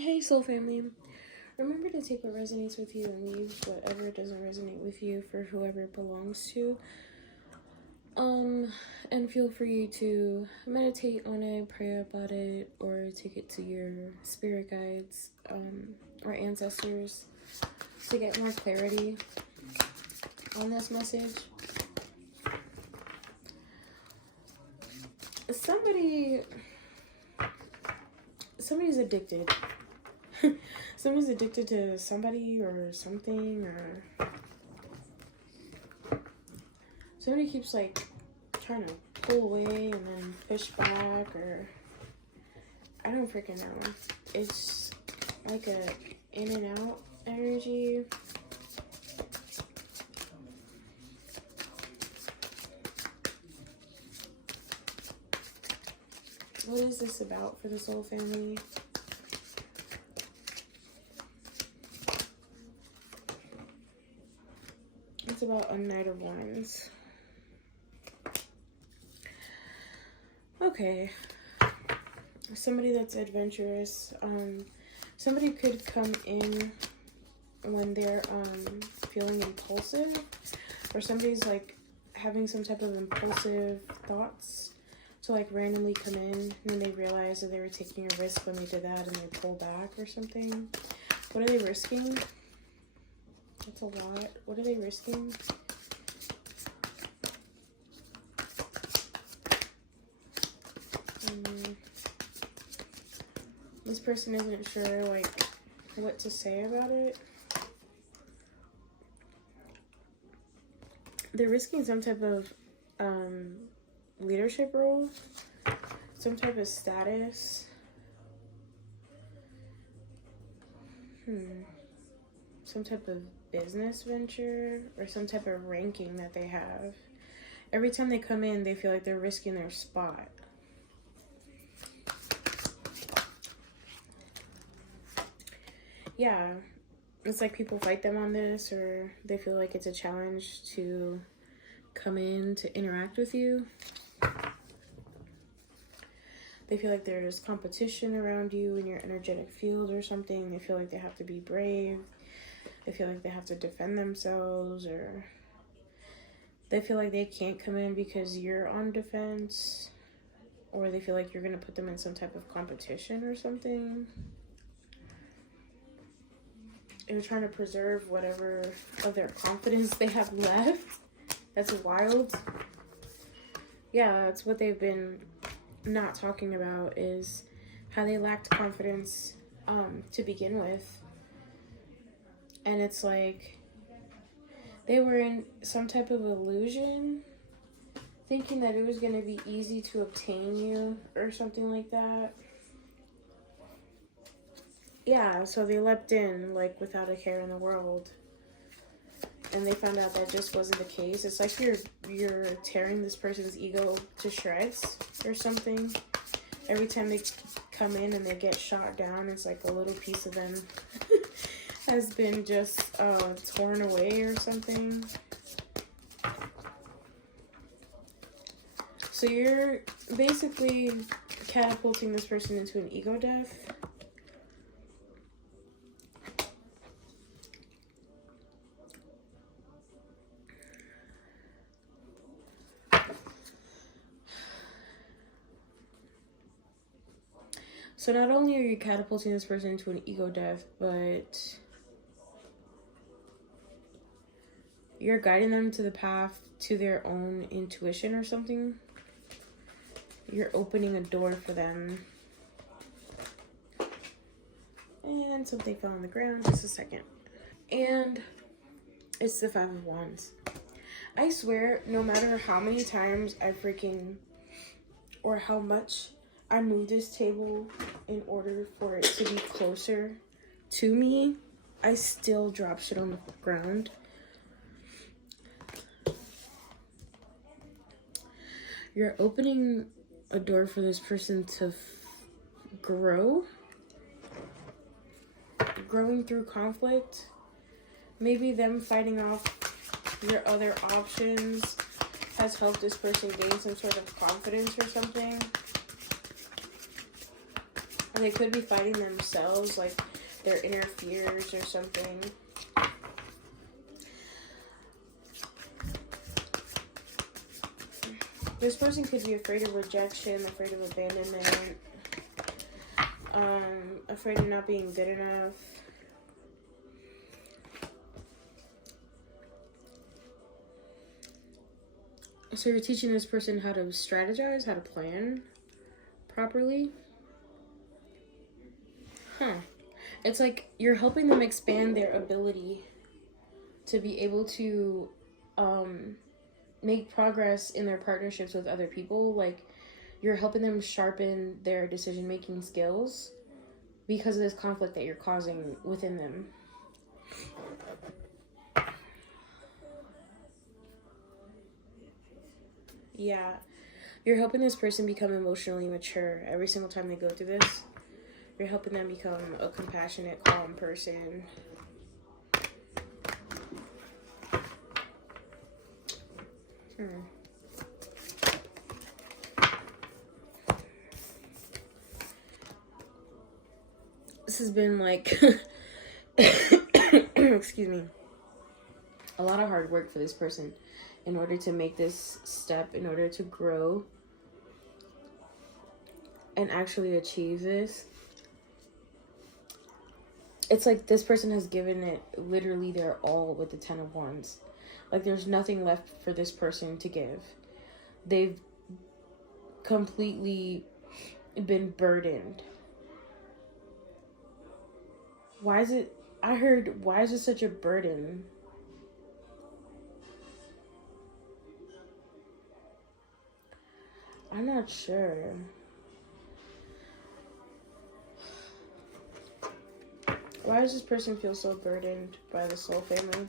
Hey, soul family. Remember to take what resonates with you and leave whatever doesn't resonate with you for whoever it belongs to. And feel free to meditate on it, pray about it, or take it to your spirit guides, or ancestors to get more clarity on this message. Somebody's addicted. Somebody's addicted to somebody or something, or somebody keeps like trying to pull away and then push back, or I don't freaking know. It's like a in and out energy. What is this about for the soul family? It's about a Knight of Wands. Okay. Somebody that's adventurous. Somebody could come in when they're feeling impulsive, or somebody's like having some type of impulsive thoughts to like randomly come in, and then they realize that they were taking a risk when they did that and they pull back or something. What are they risking? That's a lot. What are they risking? This person isn't sure like what to say about it. They're risking some type of leadership role, some type of status. Some type of business venture, or some type of ranking that they have. Every time they come in, they feel like they're risking their spot. Yeah, it's like people fight them on this, or they feel like it's a challenge to come in to interact with you. They feel like there's competition around you in your energetic field or something. They feel like they have to be brave. They feel like they have to defend themselves, or they feel like they can't come in because you're on defense, or they feel like you're going to put them in some type of competition or something. They're trying to preserve whatever of their confidence they have left. That's wild. Yeah, that's what they've been not talking about, is how they lacked confidence to begin with. And it's like they were in some type of illusion, thinking that it was going to be easy to obtain you or something like that. Yeah, so they leapt in like without a care in the world, and they found out that just wasn't the case. It's like you're tearing this person's ego to shreds or something. Every time they come in and they get shot down, it's like a little piece of them has been just torn away or something. So you're basically catapulting this person into an ego death. So not only are you catapulting this person into an ego death, but you're guiding them to the path to their own intuition or something. You're opening a door for them. And something fell on the ground. Just a second. And it's the Five of Wands. I swear, no matter how many times I or how much I move this table in order for it to be closer to me, I still drop shit on the ground. You're opening a door for this person to grow. Growing through conflict. Maybe them fighting off your other options has helped this person gain some sort of confidence or something. They could be fighting themselves, like their inner fears or something. This person could be afraid of rejection, afraid of abandonment, afraid of not being good enough. So you're teaching this person how to strategize, how to plan properly. It's like you're helping them expand their ability to be able to make progress in their partnerships with other people. Like, you're helping them sharpen their decision-making skills because of this conflict that you're causing within them. Yeah, you're helping this person become emotionally mature every single time they go through this. You're helping them become a compassionate, calm person. This has been like, excuse me, a lot of hard work for this person in order to make this step, in order to grow and actually achieve this. It's like this person has given it literally their all with the 10 of Wands. Like, there's nothing left for this person to give. They've completely been burdened. Why is it such a burden? I'm not sure. Why does this person feel so burdened by the soul family?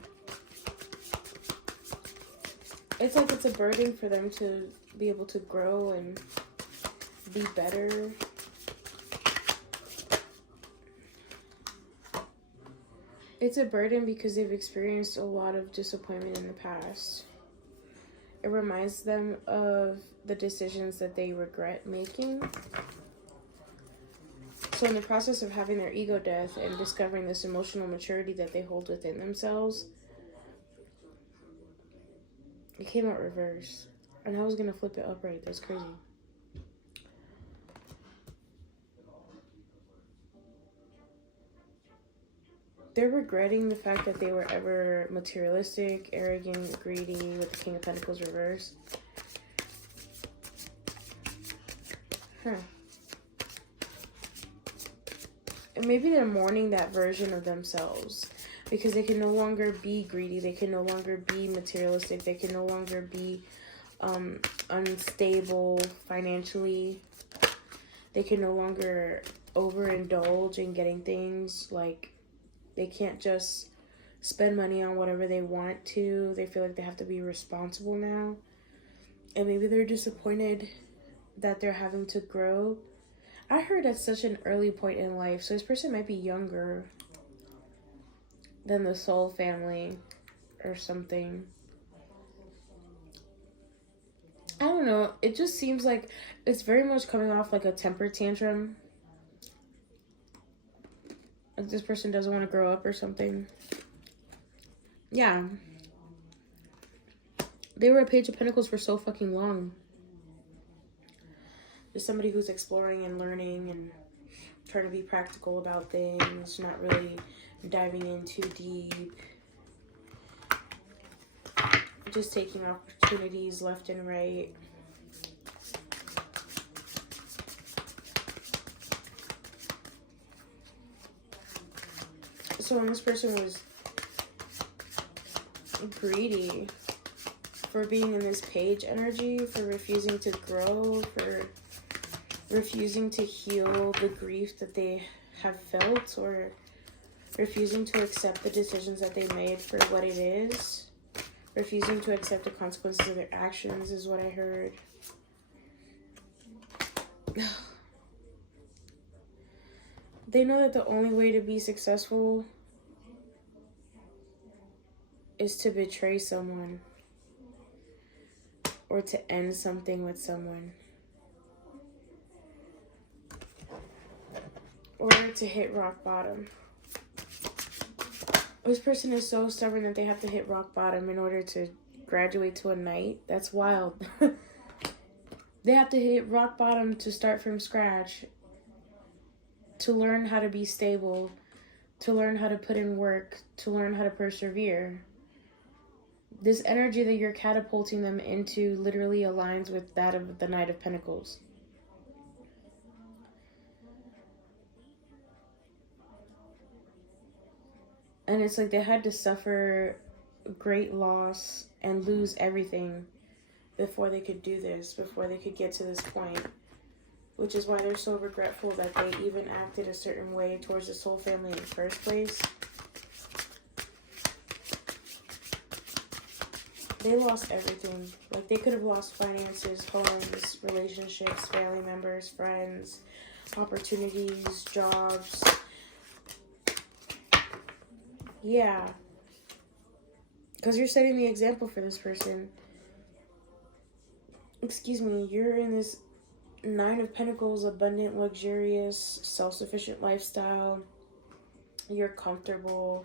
It's like it's a burden for them to be able to grow and be better. It's a burden because they've experienced a lot of disappointment in the past. It reminds them of the decisions that they regret making. So in the process of having their ego death and discovering this emotional maturity that they hold within themselves, it came out reverse. And I was going to flip it upright. That's crazy. They're regretting the fact that they were ever materialistic, arrogant, greedy with the King of Pentacles reverse. And maybe they're mourning that version of themselves because they can no longer be greedy. They can no longer be materialistic. They can no longer be unstable financially. They can no longer overindulge in getting things. Like, they can't just spend money on whatever they want to. They feel like they have to be responsible now. And maybe they're disappointed that they're having to grow. I heard at such an early point in life. So this person might be younger than the soul family or something. I don't know. It just seems like it's very much coming off like a temper tantrum. Like this person doesn't want to grow up or something. Yeah. They were a Page of Pentacles for so fucking long. Just somebody who's exploring and learning and trying to be practical about things, not really diving in too deep. Just taking opportunities left and right. So when this person was greedy for being in this Page energy, for refusing to grow, for refusing to heal the grief that they have felt, or refusing to accept the decisions that they made for what it is, refusing to accept the consequences of their actions is what I heard. They know that the only way to be successful is to betray someone or to end something with someone. order to hit rock bottom. This person is so stubborn that they have to hit rock bottom in order to graduate to a knight. That's wild. They have to hit rock bottom to start from scratch, to learn how to be stable, to learn how to put in work, to learn how to persevere. This energy that you're catapulting them into literally aligns with that of the Knight of Pentacles. And it's like they had to suffer great loss and lose everything before they could do this, before they could get to this point. Which is why they're so regretful that they even acted a certain way towards the soul family in the first place. They lost everything. Like, they could have lost finances, homes, relationships, family members, friends, opportunities, jobs. Yeah. Because you're setting the example for this person. Excuse me, you're in this Nine of Pentacles, abundant, luxurious, self-sufficient lifestyle. You're comfortable.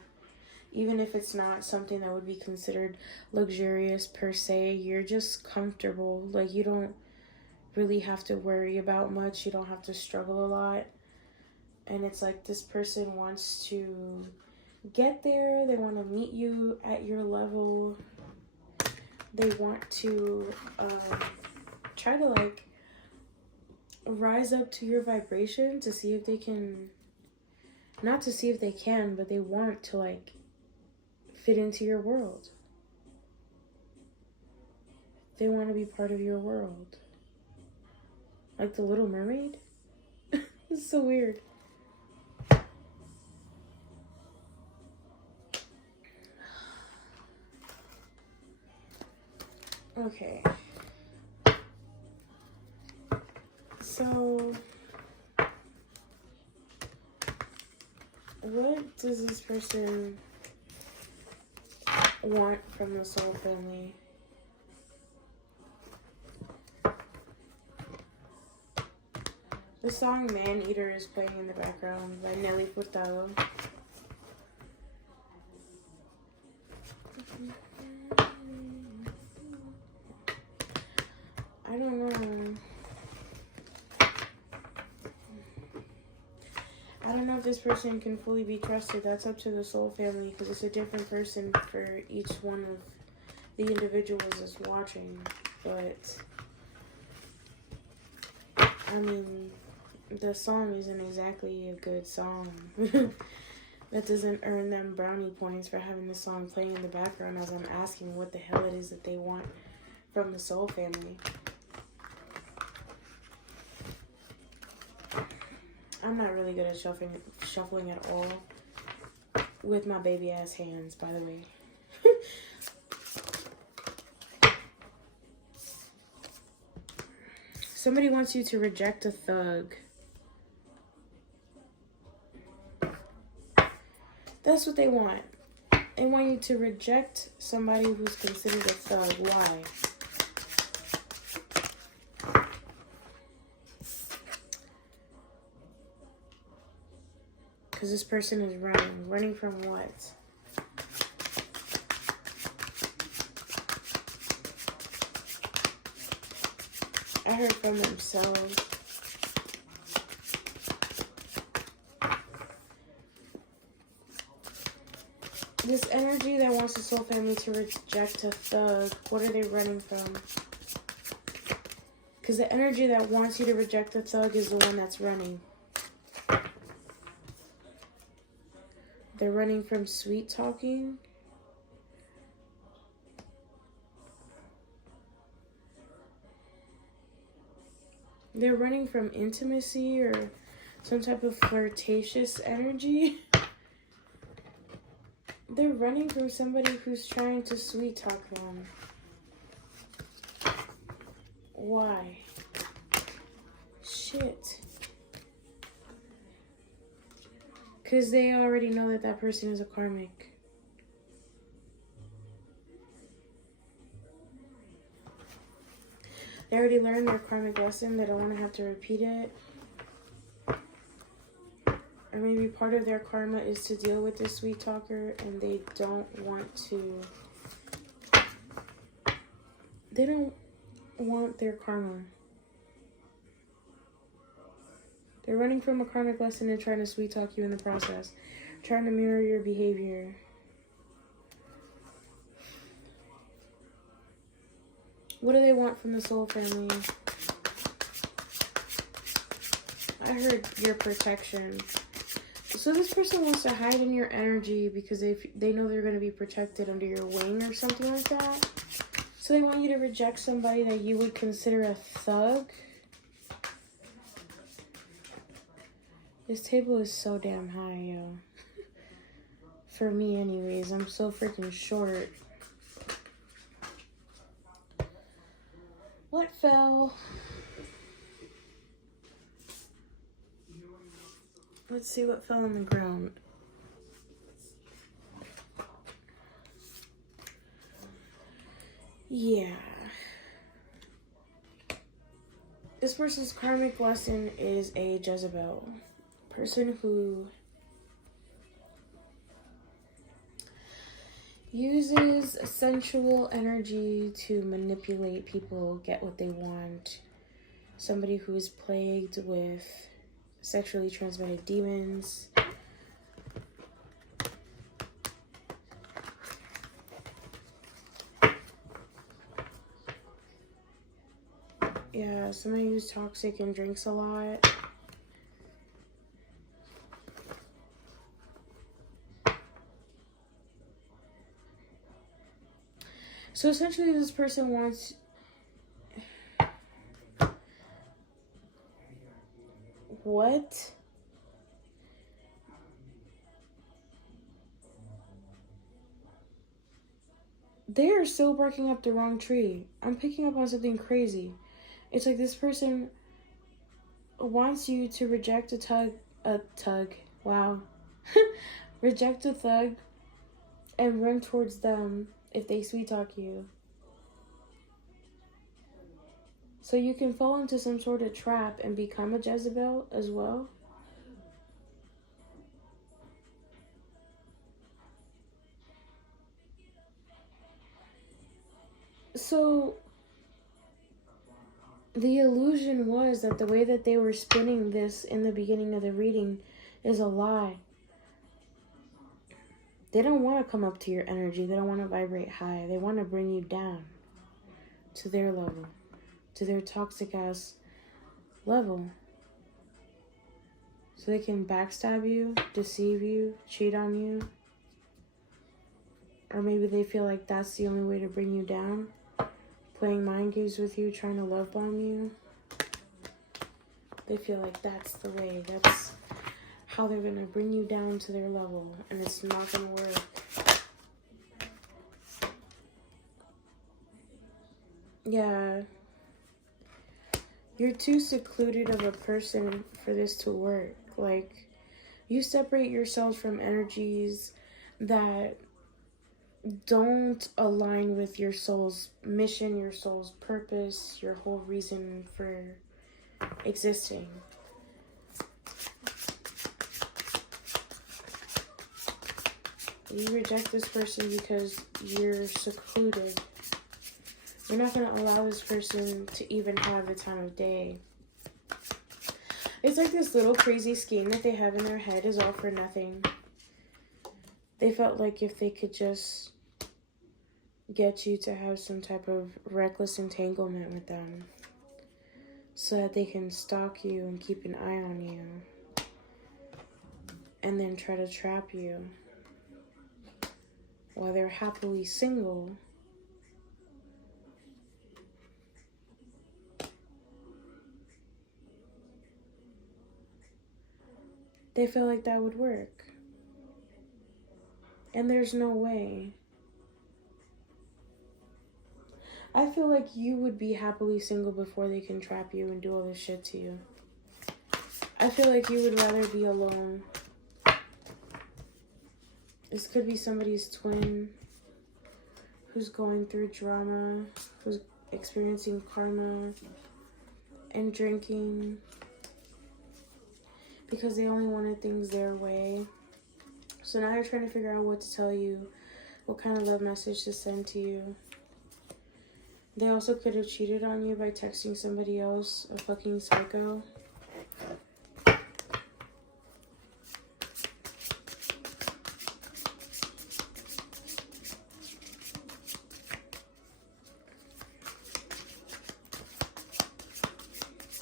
Even if it's not something that would be considered luxurious per se, you're just comfortable. Like, you don't really have to worry about much. You don't have to struggle a lot. And it's like this person wants to get there. They want to meet you at your level. They want to try to, like, rise up to your vibration to see if they can, not to see if they can, but they want to, like, fit into your world. They want to be part of your world. Like the Little Mermaid. It's so weird. Okay. So, what does this person want from the soul family? The song Man Eater is playing in the background by Nelly Furtado. I don't know. I don't know if this person can fully be trusted. That's up to the soul family, because it's a different person for each one of the individuals that's watching. But, I mean, the song isn't exactly a good song. That doesn't earn them brownie points for having the song playing in the background as I'm asking what the hell it is that they want from the soul family. I'm not really good at shuffling at all with my baby ass hands, by the way. Somebody wants you to reject a thug. That's what they want. They want you to reject somebody who's considered a thug. Why? Because this person is running. Running from what? I heard from themselves. This energy that wants the soul family to reject a thug, what are they running from? Because the energy that wants you to reject a thug is the one that's running. They're running from sweet talking. They're running from intimacy or some type of flirtatious energy. They're running from somebody who's trying to sweet talk them. Why? Shit. Because they already know that that person is a karmic. They already learned their karmic lesson. They don't want to have to repeat it. Or maybe part of their karma is to deal with this sweet talker and they don't want their karma. They're running from a karmic lesson and trying to sweet talk you in the process. Trying to mirror your behavior. What do they want from the soul family? I heard your protection. So this person wants to hide in your energy because they know they're going to be protected under your wing or something like that. So they want you to reject somebody that you would consider a thug. This table is so damn high, yo. For me anyways, I'm so freaking short. What fell? Let's see what fell on the ground. Yeah. This person's karmic lesson is a Jezebel. Person who uses sensual energy to manipulate people, get what they want. Somebody who is plagued with sexually transmitted demons. Yeah, somebody who's toxic and drinks a lot. So essentially this person wants... What? They are still barking up the wrong tree. I'm picking up on something crazy. It's like this person wants you to reject reject a thug and run towards them if they sweet talk you. So you can fall into some sort of trap and become a Jezebel as well. So the illusion was that the way that they were spinning this in the beginning of the reading is a lie. They don't want to come up to your energy. They don't want to vibrate high. They want to bring you down to their level, to their toxic ass level. So they can backstab you, deceive you, cheat on you. Or maybe they feel like that's the only way to bring you down. Playing mind games with you, trying to love bomb you. They feel like that's the way. That's how they're going to bring you down to their level. And it's not going to work. Yeah. You're too secluded of a person for this to work. Like, you separate yourselves from energies that don't align with your soul's mission, your soul's purpose, your whole reason for existing. You reject this person because you're secluded. You're not going to allow this person to even have the time of day. It's like this little crazy scheme that they have in their head is all for nothing. They felt like if they could just get you to have some type of reckless entanglement with them so that they can stalk you and keep an eye on you and then try to trap you while they're happily single. They feel like that would work. And there's no way. I feel like you would be happily single before they can trap you and do all this shit to you. I feel like you would rather be alone. This could be somebody's twin who's going through drama, who's experiencing karma and drinking. because they only wanted things their way. So now you're trying to figure out what to tell you, what kind of love message to send to you. They also could have cheated on you by texting somebody else, a fucking psycho.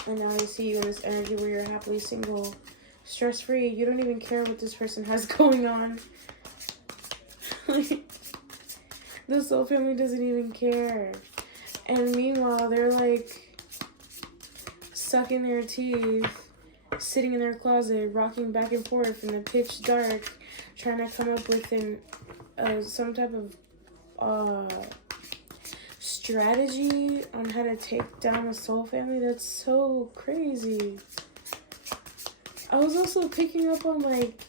And now I see you in this energy where you're happily single, stress-free. You don't even care what this person has going on. Like, the soul family doesn't even care. And meanwhile, they're like sucking their teeth, sitting in their closet, rocking back and forth in the pitch dark, trying to come up with some type of strategy on how to take down a soul family. That's so crazy. I was also picking up on like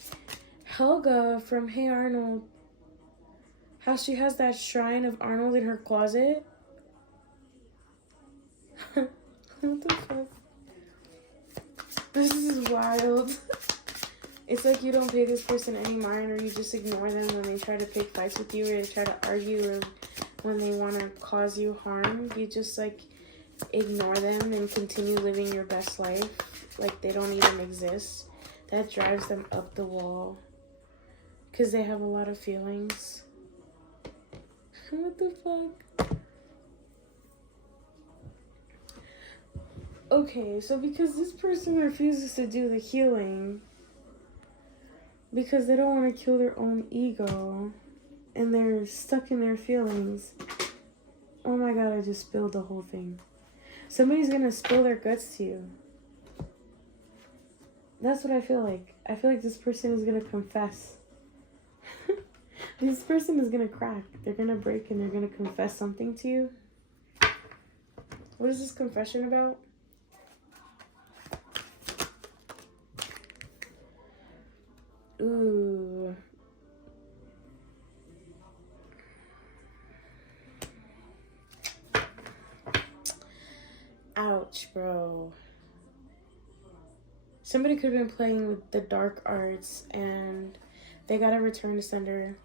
Helga from Hey Arnold, how she has that shrine of Arnold in her closet. What the fuck? This is wild. It's like you don't pay this person any mind, or you just ignore them when they try to pick fights with you, or they try to argue, or when they want to cause you harm. You just like ignore them and continue living your best life like they don't even exist. That drives them up the wall because they have a lot of feelings. What the fuck? Okay, so because this person refuses to do the healing because they don't want to kill their own ego and they're stuck in their feelings. Oh my god, I just spilled the whole thing. Somebody's gonna spill their guts to you. That's what I feel like. I feel like this person is gonna confess. This person is gonna crack. They're gonna break and they're gonna confess something to you. What is this confession about? Ooh. Ouch, bro. Somebody could have been playing with the dark arts and they got a return to sender.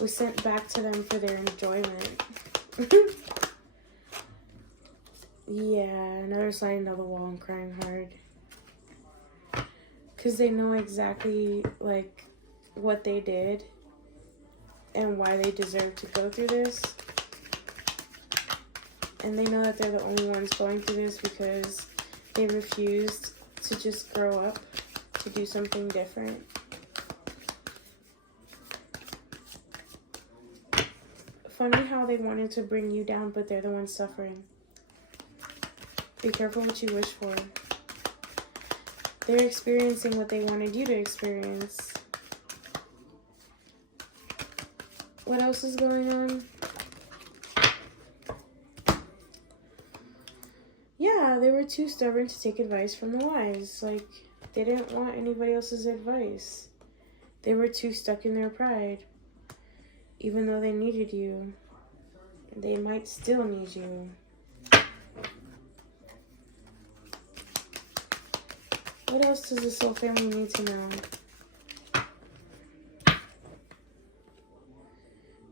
Was sent back to them for their enjoyment. Yeah, now they're sliding down the wall and crying hard. Because they know exactly, like, what they did and why they deserve to go through this. And they know that they're the only ones going through this because they refused to just grow up, to do something different. Funny how they wanted to bring you down, but they're the ones suffering. Be careful what you wish for. They're experiencing what they wanted you to experience. What else is going on? Yeah, they were too stubborn to take advice from the wise. Like, they didn't want anybody else's advice. They were too stuck in their pride. Even though they needed you, they might still need you. What else does the soul family need to know?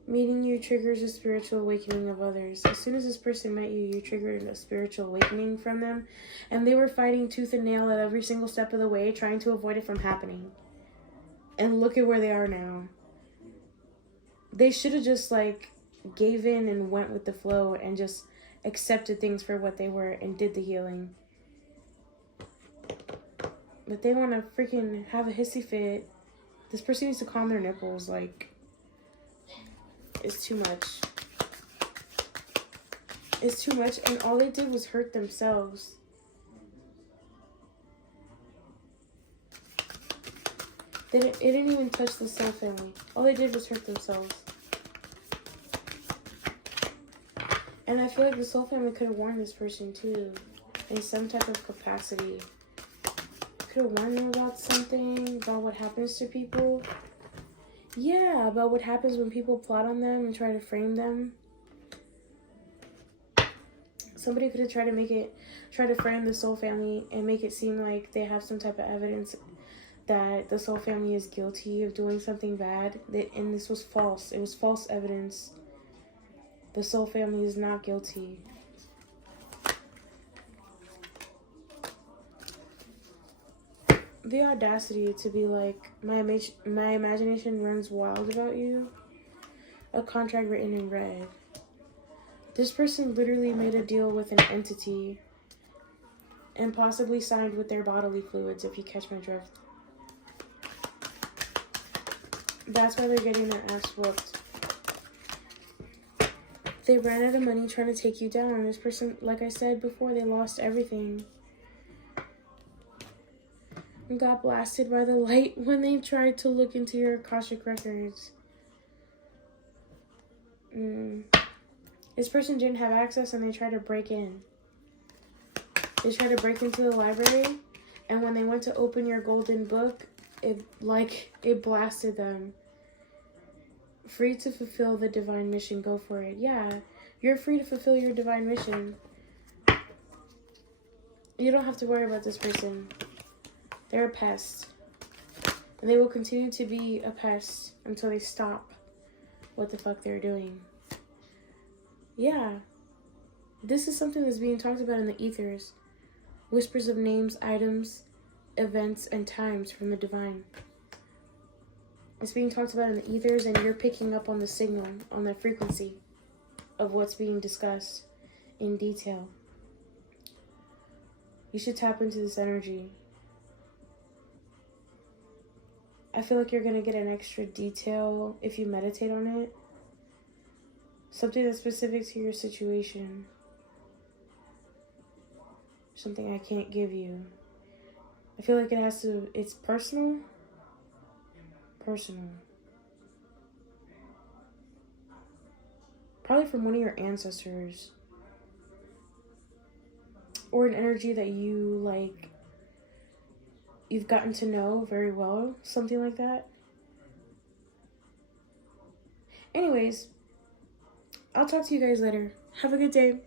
Meeting you triggers a spiritual awakening of others. As soon as this person met you, you triggered a spiritual awakening from them. And they were fighting tooth and nail at every single step of the way, trying to avoid it from happening. And look at where they are now. They should have just, like, gave in and went with the flow and just accepted things for what they were and did the healing. But they want to freaking have a hissy fit. This person needs to calm their nipples. Like, it's too much. It's too much. And all they did was hurt themselves. It didn't even touch the soul family. All they did was hurt themselves. And I feel like the soul family could have warned this person too. In some type of capacity. Could have warned them about something. About what happens to people. Yeah, about what happens when people plot on them and try to frame them. Somebody could have tried to frame the Soul family and make it seem like they have some type of evidence that the Soul family is guilty of doing something bad. And this was false. It was false evidence. The Soul family is not guilty. The audacity to be like, my imagination runs wild about you. A contract written in red. This person literally made a deal with an entity and possibly signed with their bodily fluids, if you catch my drift. That's why they're getting their ass whooped. They ran out of money trying to take you down. This person, like I said before, they lost everything. And got blasted by the light when they tried to look into your Akashic records. This person didn't have access and they tried to break in. They tried to break into the library, and when they went to open your golden book, it blasted them. Free to fulfill the divine mission, go for it. Yeah, you're free to fulfill your divine mission. You don't have to worry about this person. They're a pest. And they will continue to be a pest until they stop what the fuck they're doing. Yeah. This is something that's being talked about in the ethers. Whispers of names, items, events, and times from the divine. It's being talked about in the ethers, and you're picking up on the signal, on the frequency of what's being discussed in detail. You should tap into this energy. I feel like you're going to get an extra detail if you meditate on it. Something that's specific to your situation. Something I can't give you. I feel like it's personal. Personal. Probably from one of your ancestors. Or an energy that you've gotten to know very well. Something like that. Anyways, I'll talk to you guys later. Have a good day.